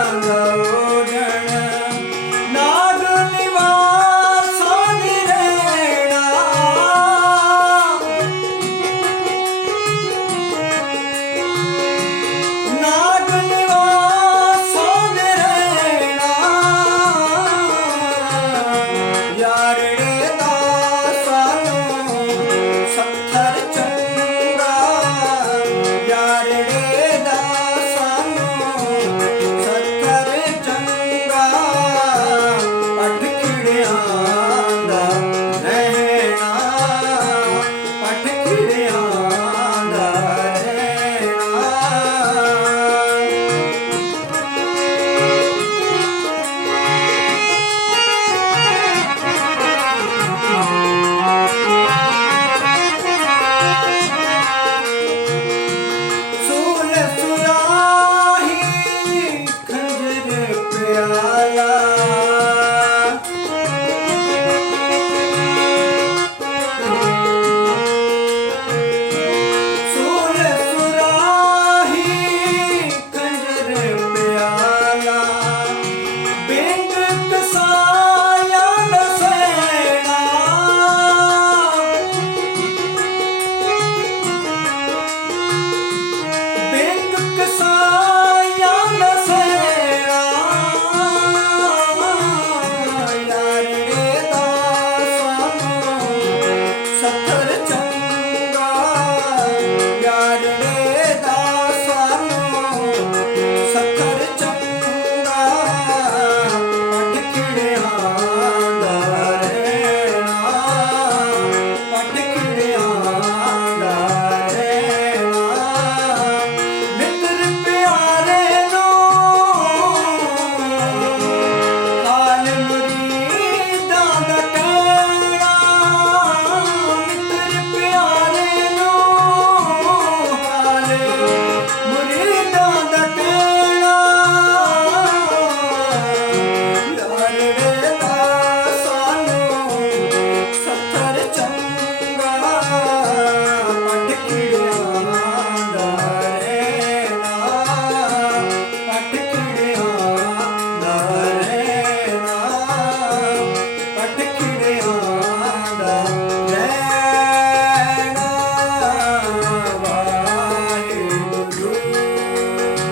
la la